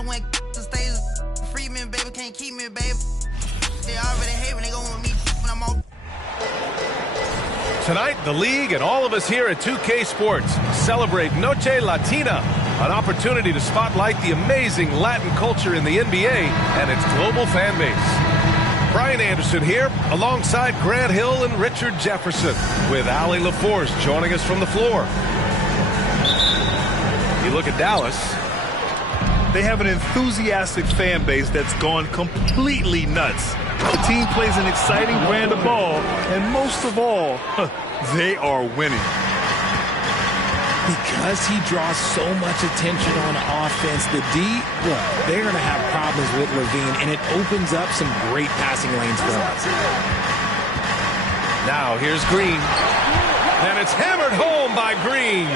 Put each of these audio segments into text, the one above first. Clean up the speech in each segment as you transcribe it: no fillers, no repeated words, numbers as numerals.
done went to stage. Freeman, baby, can't keep me, baby. They already hate me, they gon' want me when I'm on. Tonight, the league and all of us here at 2K Sports celebrate Noche Latina, an opportunity to spotlight the amazing Latin culture in the NBA and its global fan base. Brian Anderson here, alongside Grant Hill and Richard Jefferson, with Allie LaForce joining us from the floor. You look at Dallas. They have an enthusiastic fan base that's gone completely nuts. The team plays an exciting brand of ball, and most of all, they are winning. Because he draws so much attention on offense, they're going to have problems with LaVine, and it opens up some great passing lanes for us. Now here's Green, and it's hammered home by Green.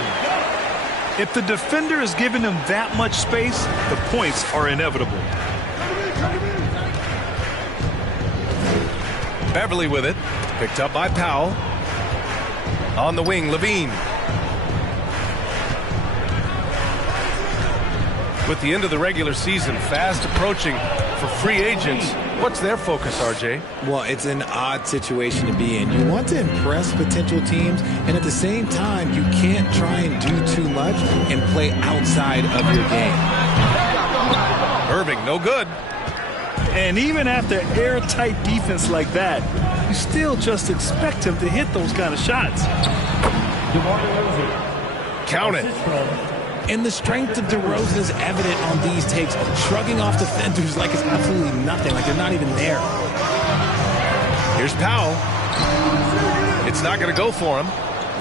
If the defender is giving him that much space, the points are inevitable. Beverly with it, picked up by Powell. On the wing, LaVine. With the end of the regular season fast approaching for free agents, what's their focus, RJ? Well, it's an odd situation to be in. You want to impress potential teams, and at the same time, you can't try and do too much and play outside of your game. Irving, no good. And even after airtight defense like that, you still just expect him to hit those kind of shots. Count it. And the strength of DeRozan is evident on these takes, shrugging off defenders like it's absolutely nothing, like they're not even there. Here's Powell. It's not going to go for him.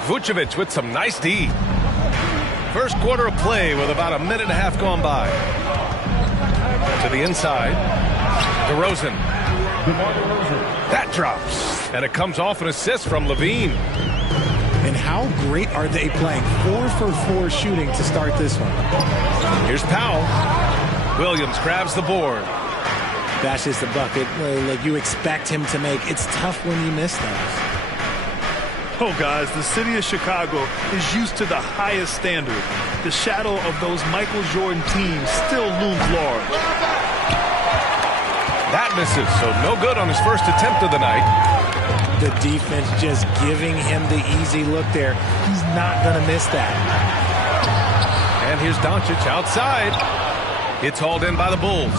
Vucevic with some nice D. First quarter of play with about a minute and a half gone by. To the inside. DeRozan. That drops. And it comes off an assist from LaVine. And how great are they playing? 4 for 4 shooting to start this one. Here's Powell. Williams grabs the board. That's just the bucket like you expect him to make. It's tough when you miss those. Oh, guys, the city of Chicago is used to the highest standard. The shadow of those Michael Jordan teams still looms large. That misses, so no good on his first attempt of the night. The defense just giving him the easy look there. He's not going to miss that. And here's Doncic outside. It's hauled in by the Bulls.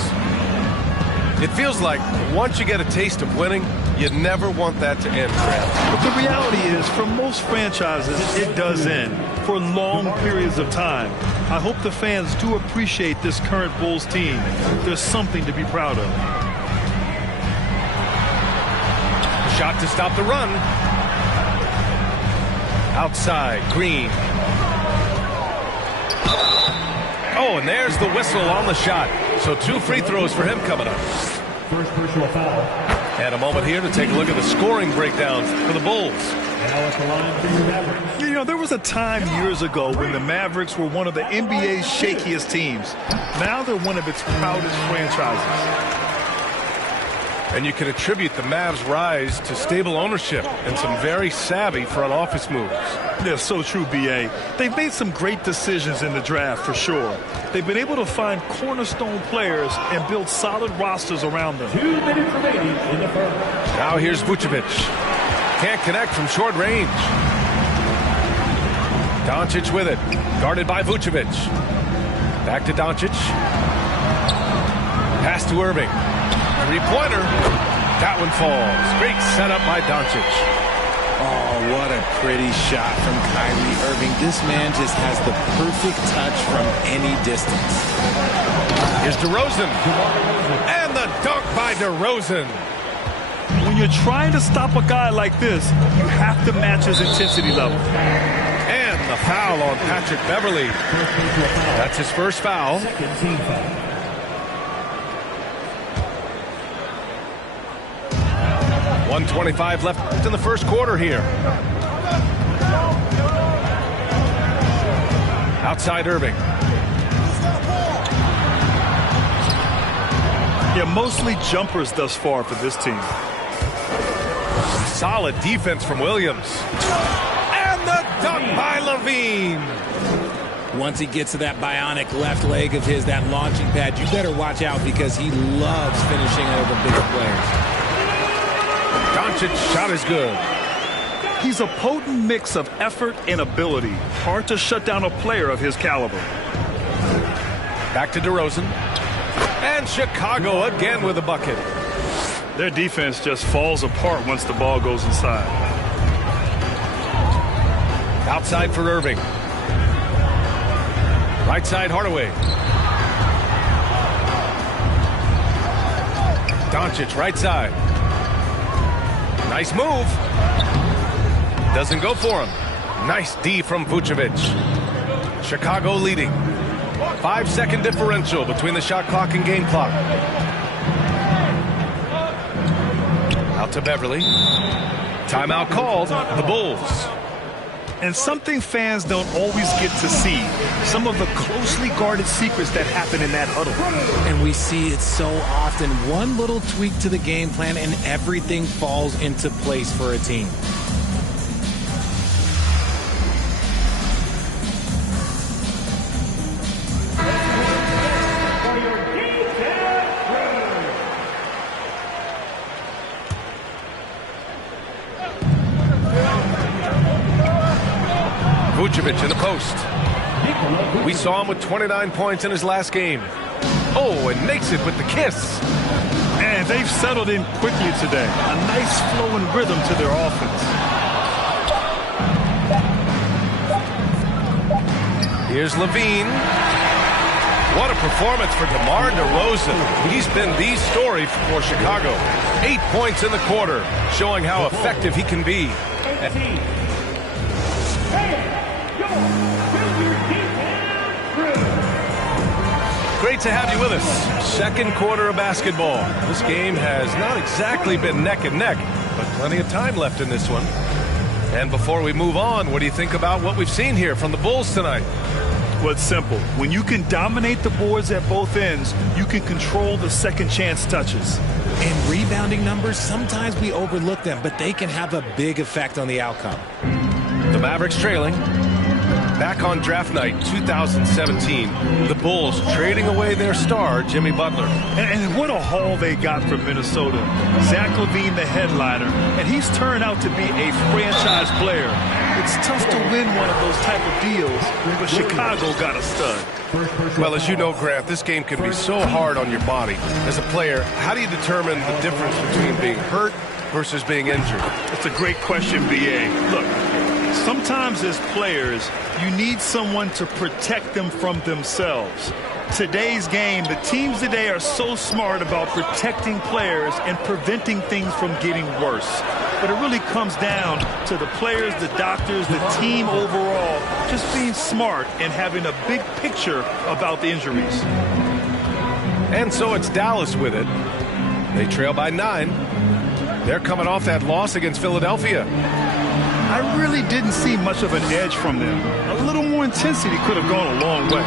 It feels like once you get a taste of winning, you never want that to end, Grant. But the reality is, for most franchises, it does end for long periods of time. I hope the fans do appreciate this current Bulls team. There's something to be proud of. Shot to stop the run. Outside, Green. Oh, and there's the whistle on the shot. So 2 free throws for him coming up. First personal foul. And a moment here to take a look at the scoring breakdowns for the Bulls. Now at the line for your Mavericks. You know, there was a time years ago when the Mavericks were one of the NBA's shakiest teams. Now they're one of its proudest franchises. And you can attribute the Mavs' rise to stable ownership and some very savvy front office moves. They're so true, B.A. They've made some great decisions in the draft, for sure. They've been able to find cornerstone players and build solid rosters around them. 2 minutes remaining in the first. Now here's Vucevic. Can't connect from short range. Doncic with it. Guarded by Vucevic. Back to Doncic. Pass to Irving. Three-pointer. That one falls. Great setup by Doncic. Oh, what a pretty shot from Kyrie Irving. This man just has the perfect touch from any distance. Here's DeRozan. And the dunk by DeRozan. When you're trying to stop a guy like this, you have to match his intensity level. And the foul on Patrick Beverly. That's his first foul. Second team foul. 1:25 left in the first quarter here. Outside Irving. Yeah, mostly jumpers thus far for this team. Solid defense from Williams. And the dunk by LaVine. Once he gets to that bionic left leg of his, that launching pad, you better watch out because he loves finishing over big players. Doncic's shot is good. He's a potent mix of effort and ability. Hard to shut down a player of his caliber. Back to DeRozan. And Chicago again with a bucket. Their defense just falls apart once the ball goes inside. Outside for Irving. Right side, Hardaway. Doncic, right side. Nice move. Doesn't go for him. Nice D from Vucevic. Chicago leading. 5-second differential between the shot clock and game clock. Out to Beverly. Timeout called. The Bulls. And something fans don't always get to see, some of the closely guarded secrets that happen in that huddle. And we see it so often. One little tweak to the game plan and everything falls into place for a team. Vucevic in the post. We saw him with 29 points in his last game. Oh, and makes it with the kiss. And they've settled in quickly today. A nice flow and rhythm to their offense. Here's Levine. What a performance for DeMar DeRozan. He's been the story for Chicago. 8 points in the quarter, showing how effective he can be. Great to have you with us. Second quarter of basketball. This game has not exactly been neck and neck, but plenty of time left in this one. And before we move on, what do you think about what we've seen here from the Bulls tonight? Well, it's simple. When you can dominate the boards at both ends, you can control the second chance touches. And rebounding numbers, sometimes we overlook them, but they can have a big effect on the outcome. The Mavericks trailing. Back on draft night 2017, the Bulls trading away their star, Jimmy Butler. And what a haul they got from Minnesota. Zach LaVine, the headliner, and he's turned out to be a franchise player. It's tough to win one of those type of deals, but Chicago got a stud. Well, as you know, Grant, this game can be so hard on your body. As a player, how do you determine the difference between being hurt versus being injured? That's a great question, B.A. Look, sometimes as players, you need someone to protect them from themselves. Today's game, the teams today are so smart about protecting players and preventing things from getting worse. But it really comes down to the players, the doctors, the team overall, just being smart and having a big picture about the injuries. And so it's Dallas with it. They trail by 9. They're coming off that loss against Philadelphia. I really didn't see much of an edge from them. A little more intensity could have gone a long way.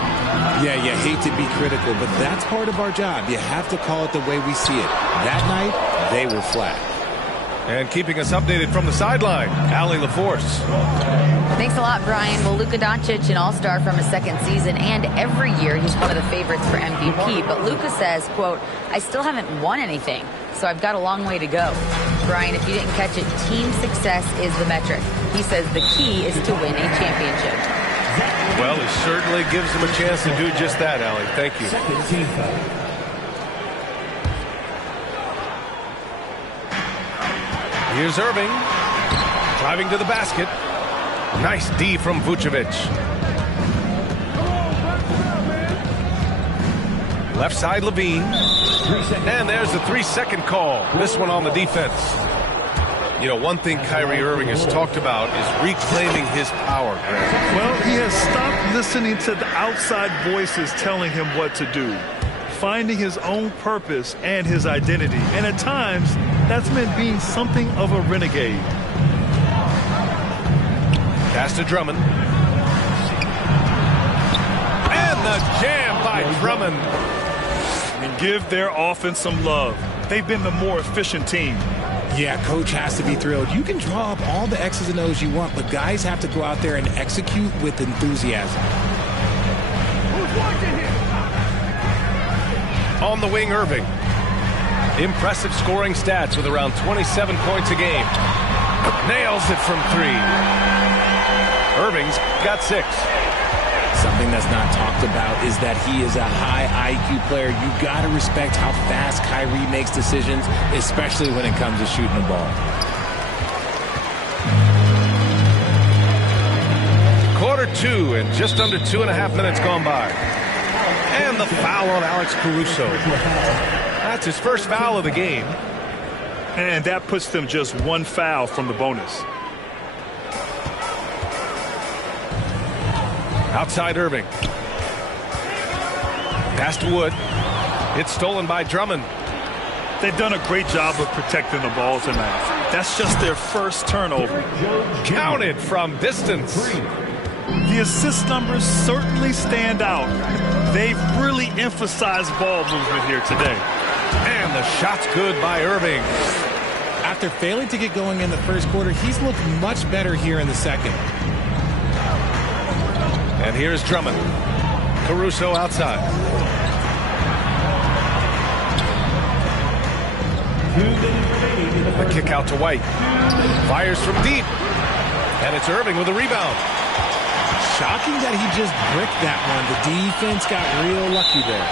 Yeah, you hate to be critical, but that's part of our job. You have to call it the way we see it. That night, they were flat. And keeping us updated from the sideline, Allie LaForce. Thanks a lot, Brian. Well, Luka Doncic, an all-star from his second season, and every year he's one of the favorites for MVP. But Luka says, quote, I still haven't won anything, so I've got a long way to go. Brian, if you didn't catch it, team success is the metric. He says the key is to win a championship. Well, it certainly gives him a chance to do just that, Allie. Thank you. Second team foul. Here's Irving, driving to the basket. Nice D from Vucevic. Left side, Levine. And there's the 3-second call. This one on the defense. You know, one thing Kyrie Irving has talked about is reclaiming his power. Well, he has stopped listening to the outside voices telling him what to do, finding his own purpose and his identity. And at times, that's meant being something of a renegade. Pass to Drummond. And the jam by Drummond. And give their offense some love. They've been the more efficient team. Yeah, coach has to be thrilled. You can draw up all the X's and O's you want, but guys have to go out there and execute with enthusiasm. On the wing, Irving. Impressive scoring stats with around 27 points a game. Nails it from 3. Irving's got 6. Something that's not talked about is that he is a high IQ player. You got to respect how fast Kyrie makes decisions, especially when it comes to shooting the ball. Quarter 2 and just under 2.5 minutes gone by. And the foul on Alex Caruso. That's his first foul of the game. And that puts them just 1 foul from the bonus. Outside Irving. Pass to Wood. It's stolen by Drummond. They've done a great job of protecting the ball tonight. That's just their first turnover. Counted from distance. The assist numbers certainly stand out. They've really emphasized ball movement here today. And the shot's good by Irving. After failing to get going in the first quarter, he's looked much better here in the second. And here's Drummond. Caruso outside. The kick out to White. Fires from deep. And it's Irving with a rebound. Shocking that he just bricked that one. The defense got real lucky there.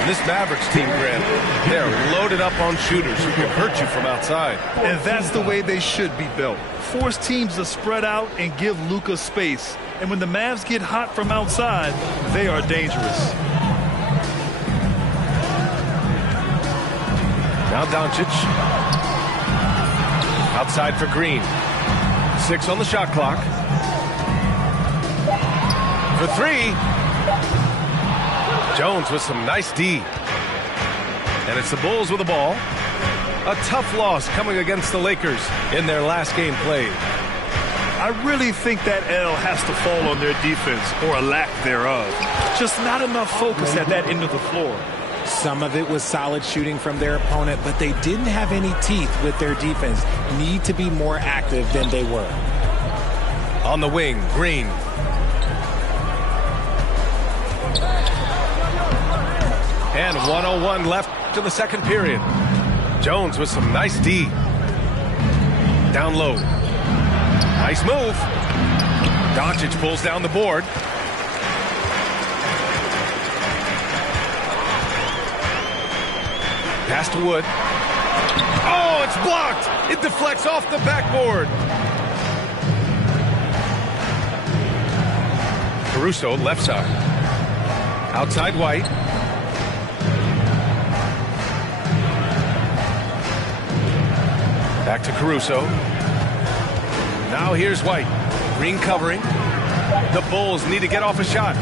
And this Mavericks team, Grant, they're loaded up on shooters who can hurt you from outside. And that's the way they should be built. Force teams to spread out and give Luka space. And when the Mavs get hot from outside, they are dangerous. Now Doncic. Outside for Green. 6 on the shot clock. For 3. Jones with some nice D. And it's the Bulls with the ball. A tough loss coming against the Lakers in their last game played. I really think that L has to fall on their defense, or a lack thereof. Just not enough focus at that end of the floor. Some of it was solid shooting from their opponent, but they didn't have any teeth with their defense. Need to be more active than they were. On the wing, Green. And 1:01 left to the second period. Jones with some nice D. Down low. Nice move. Doncic pulls down the board. Pass to Wood. Oh, it's blocked. It deflects off the backboard. Caruso, left side. Outside White. Back to Caruso. Now here's White. Green covering. The Bulls need to get off a shot.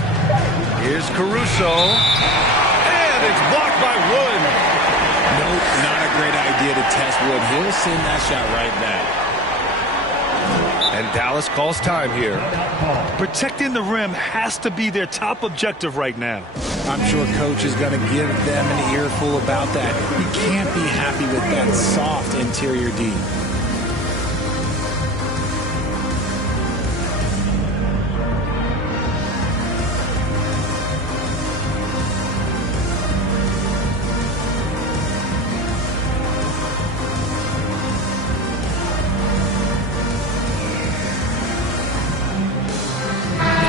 Here's Caruso. And it's blocked by Wood. Nope, not a great idea to test Wood. He'll send that shot right back. And Dallas calls time here. Protecting the rim has to be their top objective right now. I'm sure coach is going to give them an earful about that. You can't be happy with that soft interior D.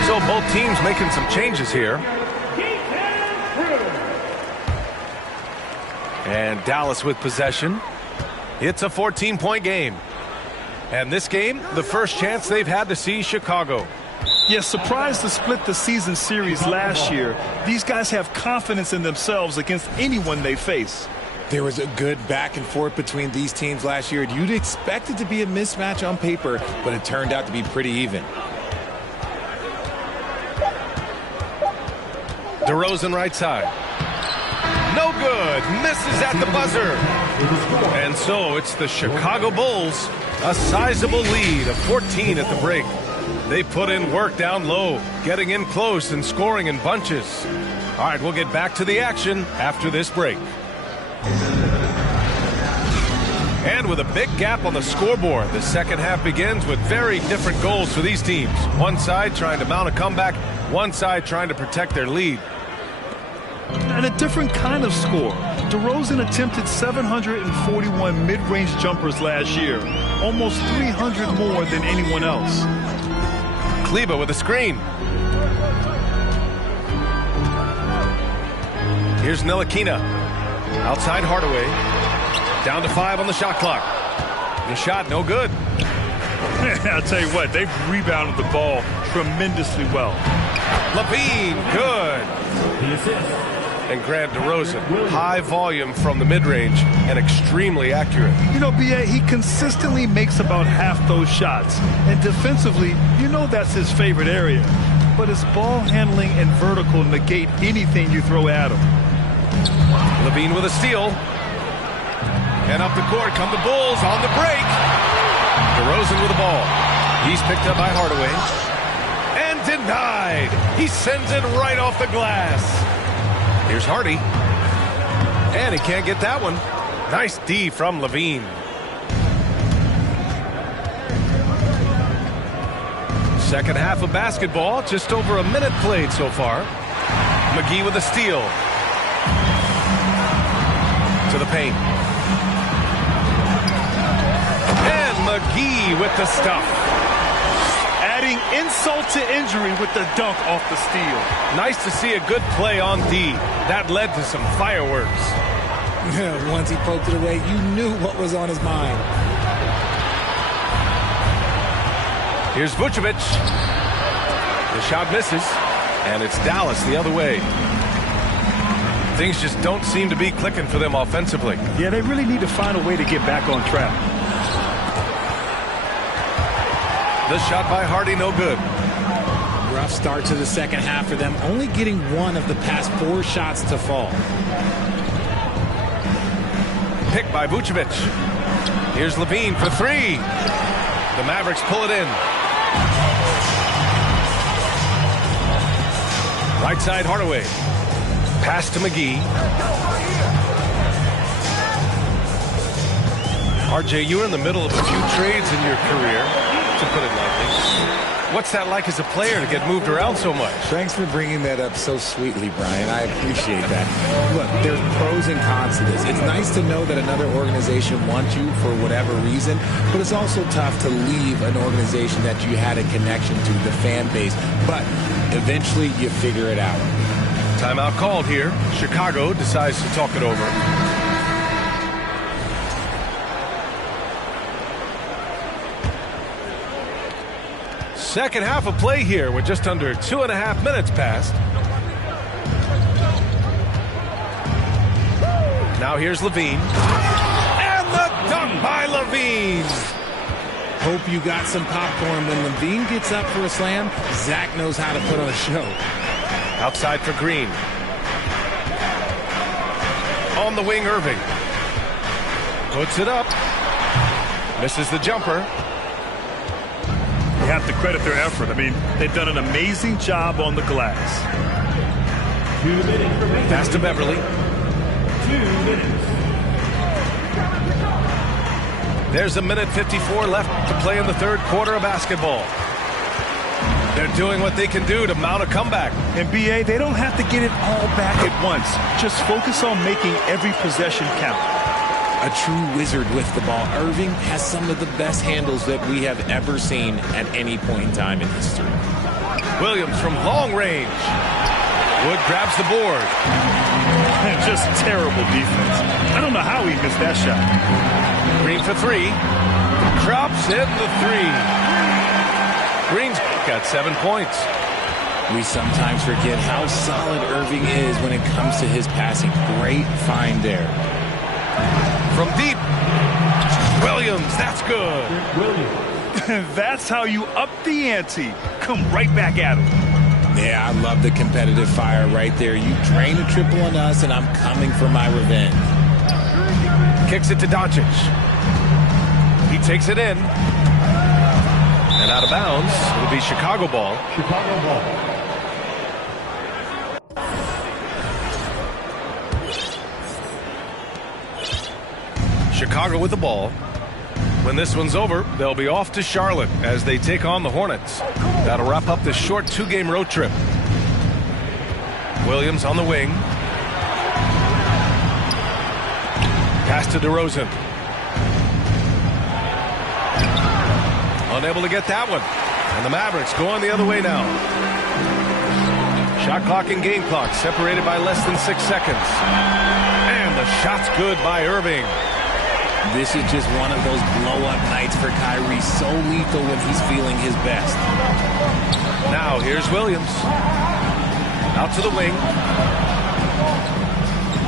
So both teams making some changes here. And Dallas with possession. It's a 14-point game. And this game, the first chance they've had to see Chicago. Yes, surprised to split the season series last year. These guys have confidence in themselves against anyone they face. There was a good back and forth between these teams last year. You'd expect it to be a mismatch on paper, but it turned out to be pretty even. DeRozan right side. No good. Misses at the buzzer. And so it's the Chicago Bulls. A sizable lead of 14 at the break. They put in work down low, getting in close and scoring in bunches. All right, we'll get back to the action after this break. And with a big gap on the scoreboard, the second half begins with very different goals for these teams. One side trying to mount a comeback, One side trying to protect their lead. And a different kind of score. DeRozan attempted 741 mid-range jumpers last year, almost 300 more than anyone else. Kleber with a screen. Here's Ntilikina. Outside Hardaway. Down to 5 on the shot clock. The shot no good. I'll tell you what, they've rebounded the ball tremendously well. LaVine, good. The assist. And Grant DeRozan, high volume from the mid-range and extremely accurate. You know, B.A., he consistently makes about half those shots. And defensively, you know that's his favorite area. But his ball handling and vertical negate anything you throw at him. LaVine with a steal. And up the court come the Bulls on the break. DeRozan with the ball. He's picked up by Hardaway. And denied. He sends it right off the glass. Here's Hardy. And he can't get that one. Nice D from LaVine. Second half of basketball. Just over a minute played so far. McGee with a steal. To the paint. And McGee with the stuff. Adding insult to injury with the dunk off the steal. Nice to see a good play on D. That led to some fireworks. Once he poked it away, you knew what was on his mind. Here's Vucevic. The shot misses. And it's Dallas the other way. Things just don't seem to be clicking for them offensively. Yeah, they really need to find a way to get back on track. The shot by Hardy, no good. Rough start to the second half for them, only getting one of the past 4 shots to fall. Pick by Vucevic. Here's LaVine for 3. The Mavericks pull it in. Right side Hardaway. Pass to McGee. RJ, you were in the middle of a few trades in your career, to put it lightly. What's that like as a player to get moved around so much? Thanks for bringing that up so sweetly, Brian. I appreciate that. Look, there's pros and cons to this. It's nice to know that another organization wants you for whatever reason, but it's also tough to leave an organization that you had a connection to, the fan base. But eventually you figure it out. Timeout called here. Chicago decides to talk it over. Second half of play here with just under 2.5 minutes passed. Now here's LaVine. And the dunk by LaVine. Hope you got some popcorn. When LaVine gets up for a slam, Zach knows how to put on a show. Outside for Green. On the wing, Irving. Puts it up. Misses the jumper. You have to credit their effort. I mean, they've done an amazing job on the glass. 2 minutes remaining. Pass to Beverly. 2 minutes. There's 1:54 left to play in the third quarter of basketball. They're doing what they can do to mount a comeback. And B.A., they don't have to get it all back at once. Just focus on making every possession count. A true wizard with the ball. Irving has some of the best handles that we have ever seen at any point in time in history. Williams from long range. Wood grabs the board. Just terrible defense. I don't know how he missed that shot. Green for 3. Drops in the 3. Green's got 7 points. We sometimes forget how solid Irving is when it comes to his passing. Great find there. From deep. Williams, that's good. Williams. That's how you up the ante. Come right back at him. Yeah, I love the competitive fire right there. You drain a triple on us, and I'm coming for my revenge. Kicks it to Doncic. He takes it in. And out of bounds. It'll be Chicago ball. Chicago ball. Chicago with the ball. When this one's over, they'll be off to Charlotte as they take on the Hornets. That'll wrap up this short 2-game road trip. Williams on the wing. Pass to DeRozan. Unable to get that one. And the Mavericks going the other way now. Shot clock and game clock separated by less than 6 seconds. And the shot's good by Irving. This is just one of those blow-up nights for Kyrie. So lethal when he's feeling his best. Now here's Williams. Out to the wing.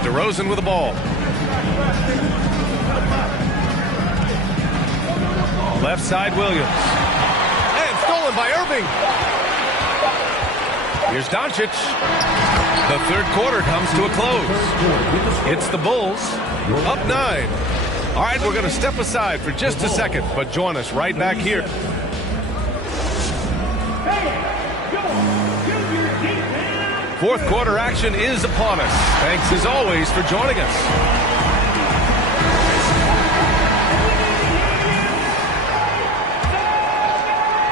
DeRozan with the ball. Left side Williams. And stolen by Irving. Here's Doncic. The third quarter comes to a close. It's the Bulls up 9. All right, we're going to step aside for just a second, but join us right back here. Fourth quarter action is upon us. Thanks as always for joining us.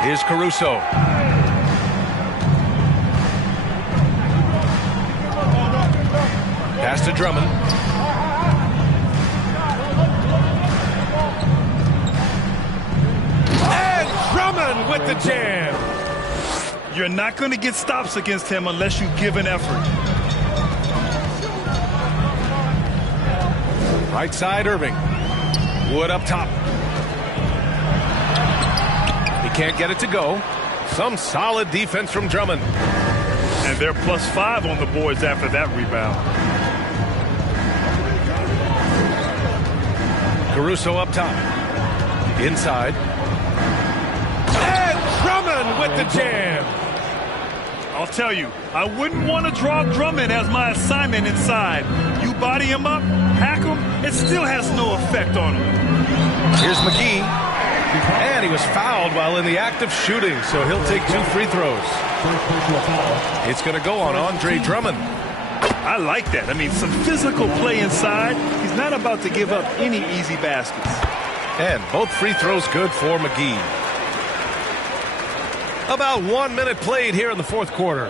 Here's Caruso. Pass to Drummond. And Drummond with the jam. You're not going to get stops against him unless you give an effort. Right side, Irving. Wood up top. He can't get it to go. Some solid defense from Drummond. And they're +5 on the boards after that rebound. Caruso up top. Inside. And Drummond with the jam. I'll tell you, I wouldn't want to draw Drummond as my assignment inside. You body him up, hack him, it still has no effect on him. Here's McGee. And he was fouled while in the act of shooting, so he'll take 2 free throws. It's going to go on Andre Drummond. I like that. I mean, some physical play inside. He's not about to give up any easy baskets. And both free throws good for McGee. About 1 minute played here in the fourth quarter.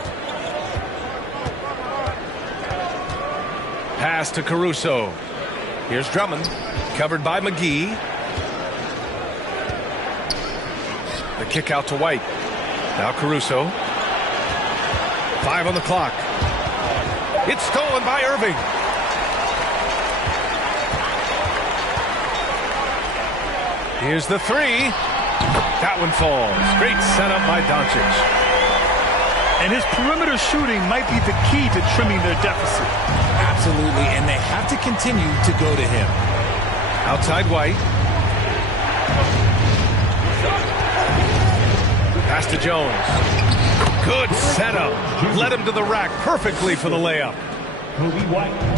Pass to Caruso. Here's Drummond, covered by McGee. The kick out to White. Now Caruso. 5 on the clock. It's stolen by Irving. Here's the 3. That one falls. Great setup by Doncic. And his perimeter shooting might be the key to trimming their deficit. Absolutely, and they have to continue to go to him. Outside White. Pass to Jones. Good setup. Led him to the rack perfectly for the layup.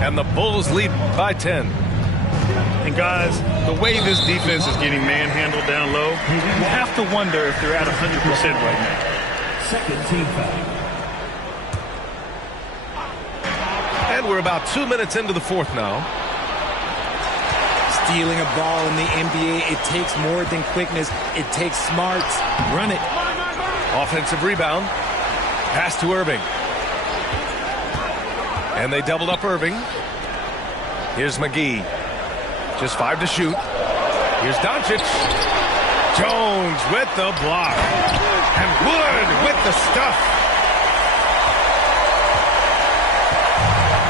And the Bulls lead by 10. And guys, the way this defense is getting manhandled down low, you have to wonder if they're at 100% right now. Second team foul. And we're about 2 minutes into the fourth now. Stealing a ball in the NBA, it takes more than quickness. It takes smarts. Run it. Offensive rebound. Pass to Irving. And they doubled up Irving. Here's McGee. Just 5 to shoot. Here's Doncic. Jones with the block. And Wood with the stuff.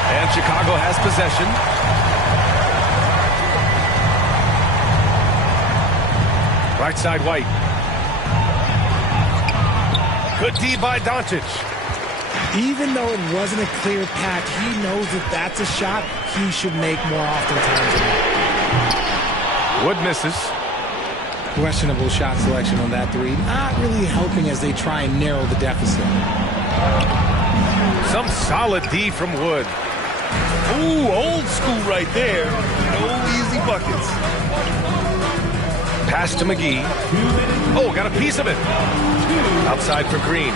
And Chicago has possession. Right side White. Good D by Doncic. Even though it wasn't a clear pack, he knows that that's a shot he should make more oftentimes. Wood misses. Questionable shot selection on that 3. Not really helping as they try and narrow the deficit. Some solid D from Wood. Ooh, old school right there. No easy buckets. Pass to McGee. Oh, got a piece of it. Outside for Green.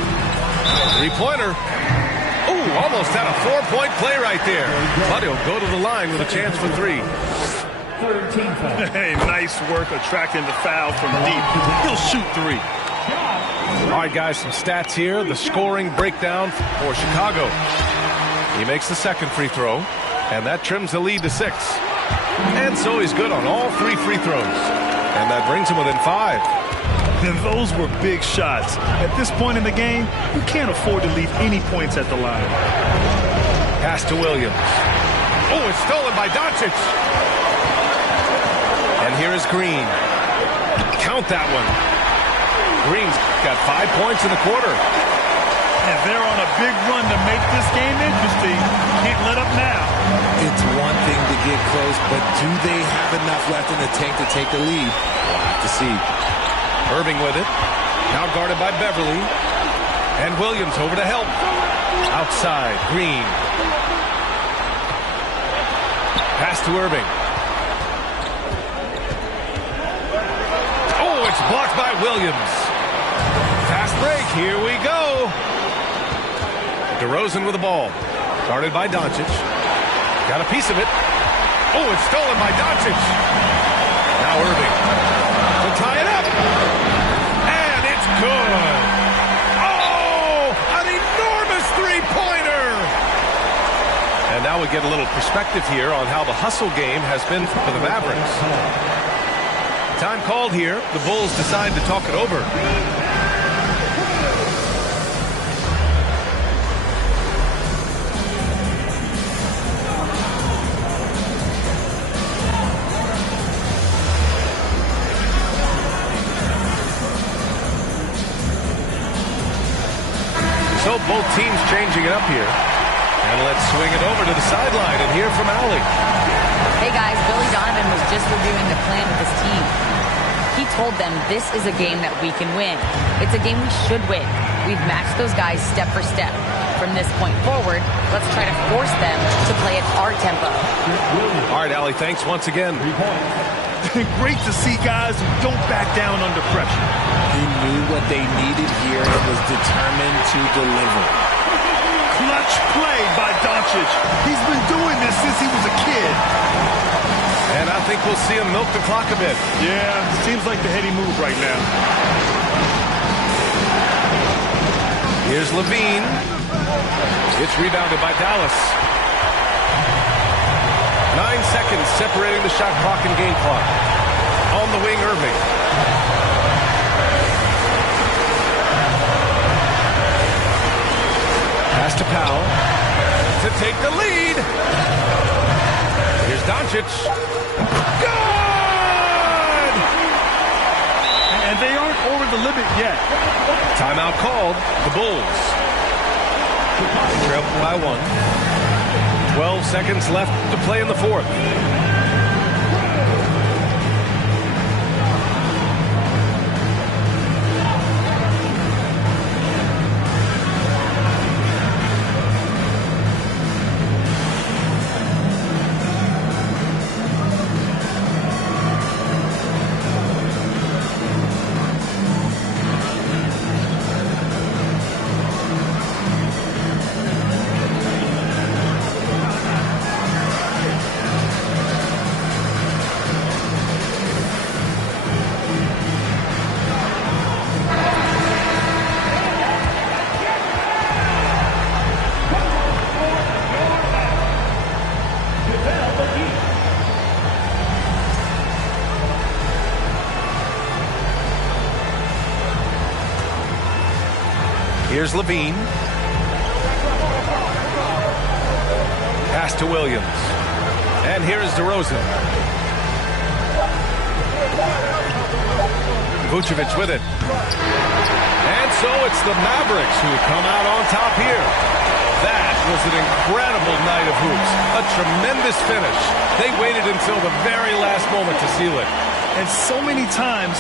3-pointer. Oh, almost had a 4-point play right there. But he'll go to the line with a chance for 3. Third team foul. Hey, nice work attracting the foul from deep. He'll shoot 3. All right, guys, some stats here. The scoring breakdown for Chicago. He makes the second free throw, and that trims the lead to 6. And so he's good on all 3 free throws. And that brings him within 5. And those were big shots. At this point in the game, you can't afford to leave any points at the line. Pass to Williams. Oh, it's stolen by Doncic. And here is Green. Count that one. Green's got 5 points in the quarter. And they're on a big run to make this game interesting. Can't let up now. It's one thing to get close, but do they have enough left in the tank to take the lead? We'll have to see. Irving with it. Now guarded by Beverly. And Williams over to help. Outside, Green. Pass to Irving. Oh, it's blocked by Williams. Fast break, here we go. DeRozan with the ball. Guarded by Doncic. Got a piece of it. Oh, it's stolen by Doncic. Now Irving. To tie it up. And it's good. Oh, an enormous three-pointer. And now we get a little perspective here on how the hustle game has been for the Mavericks. Time called here. The Bulls decide to talk it over. So both teams changing it up here. And let's swing it over to the sideline and hear from Allie. Hey guys, Billy Donovan was just reviewing the plan with his team. He told them this is a game that we can win. It's a game we should win. We've matched those guys step for step. From this point forward, let's try to force them to play at our tempo. All right, Allie, thanks once again. Great to see guys who don't back down under pressure. He knew what they needed here and was determined to deliver. Clutch play by Doncic. He's been doing this since he was a kid. And I think we'll see him milk the clock a bit. Yeah, seems like the heady move right now. Here's Levine. It's rebounded by Dallas. 9 seconds separating the shot clock and game clock. On the wing, Irving. Pass to Powell to take the lead. Here's Doncic. Good! And they aren't over the limit yet. Timeout called. The Bulls trail by 1. 12 seconds left to play in the fourth. Here's Levine. Pass to Williams. And here is DeRozan. Vucevic with it. And so it's the Mavericks who come out on top here. That was an incredible night of hoops. A tremendous finish. They waited until the very last moment to seal it. And so many times